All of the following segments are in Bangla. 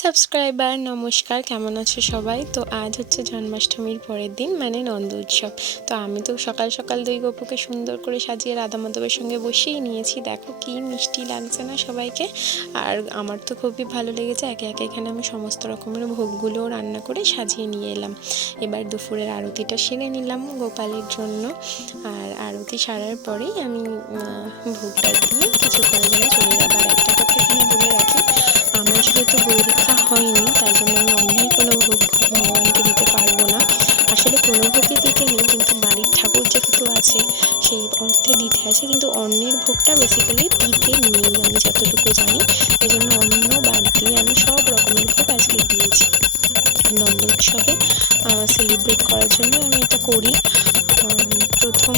সাবস্ক্রাইবার নমস্কার, কেমন আছো সবাই? তো আজ হচ্ছে জন্মাষ্টমীর পরের দিন, মানে নন্দ উৎসব। তো আমি তো সকাল সকাল দুই গপুকে সুন্দর করে সাজিয়ে রাধা মাধবের সঙ্গে বসিয়ে নিয়েছি। দেখো কি মিষ্টি লাগছে না সবাইকে। আর আমার তো খুবই ভালো লেগেছে। একে একে এখানে আমি সমস্ত রকমের ভোগগুলো রান্না করে সাজিয়ে নিয়ে এলাম। এবার দুপুরের আরতিটা সেরে নিলাম গোপালের জন্য। আর আরতি সারার পরেই আমি ভোগটা দিয়ে কিছুক্ষণের জন্য চলে যাবো। আর একটা কথা এখানে বলে রাখি, আমার যেহেতু পরীক্ষা হয়নি, তাই জন্য আমি অন্যের কোনো ভোগ ভগবানকে দিতে পারবো না। আসলে কোনো ভোগই দিতে নেই, কিন্তু বাড়ির ঠাকুর যেহেতু আছে সেই অর্থে দিতে আছে, কিন্তু অন্যের ভোগটা বেসিক্যালি দিতে নেই আমি যতটুকু জানি। এই জন্য অন্য বাদ দিয়ে আমি সব রকমের ভোগ আজকে দিয়েছি। নন্দ উৎসবে সেলিব্রেট করার জন্য আমি এটা করি। প্রথম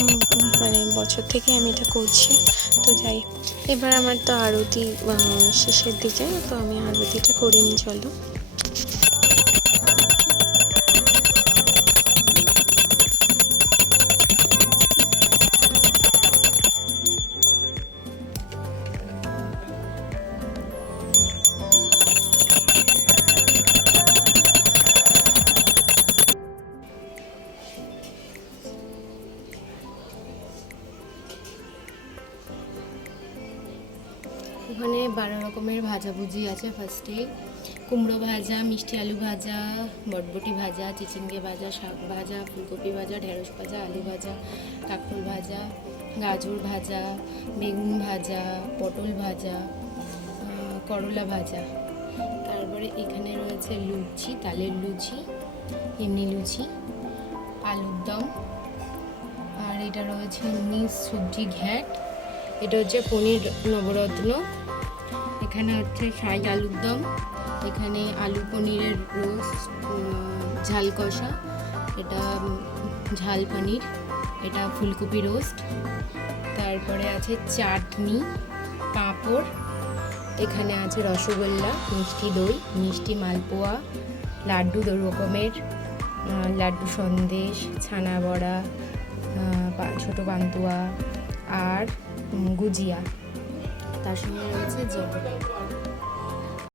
বছর থেকে আমি এটা করছি। তো যাই, এবার আমার তো আরতি শেষের দিকে, তো আমি আরতিটা করে নিই, চলো। ওখানে 12 রকমের ভাজাভুজি আছে। ফার্স্টে কুমড়ো ভাজা, মিষ্টি আলু ভাজা, বটবটি ভাজা, চিচিঙ্গে ভাজা, শাক ভাজা, ফুলকপি ভাজা, ঢেঁড়স ভাজা, আলু ভাজা, কাঁকরোল ভাজা, গাজর ভাজা, বেগুন ভাজা, পটল ভাজা, করলা ভাজা। তারপরে এখানে রয়েছে লুচি, তালের লুচি, এমনি লুচি, আলুর দম। আর এটা রয়েছে মিক্স সবজি ঘ্যাট। এটা হচ্ছে পনির নবরত্ন। এখানে হচ্ছে ফ্রাই আলুর দম। এখানে আলু পনিরের রোস্ট, ঝাল কষা, এটা ঝাল পনির, এটা ফুলকপি রোস্ট। তারপরে আছে চাটনি, পাঁপড়। এখানে আছে রসগোল্লা, মিষ্টি দই, মিষ্টি মালপোয়া, লাড্ডু 2 রকমের, লাড্ডু সন্দেশ, ছানা বড়া, ছোটো পান্তুয়া আর গুজিয়া। তার সঙ্গে রয়েছে জল।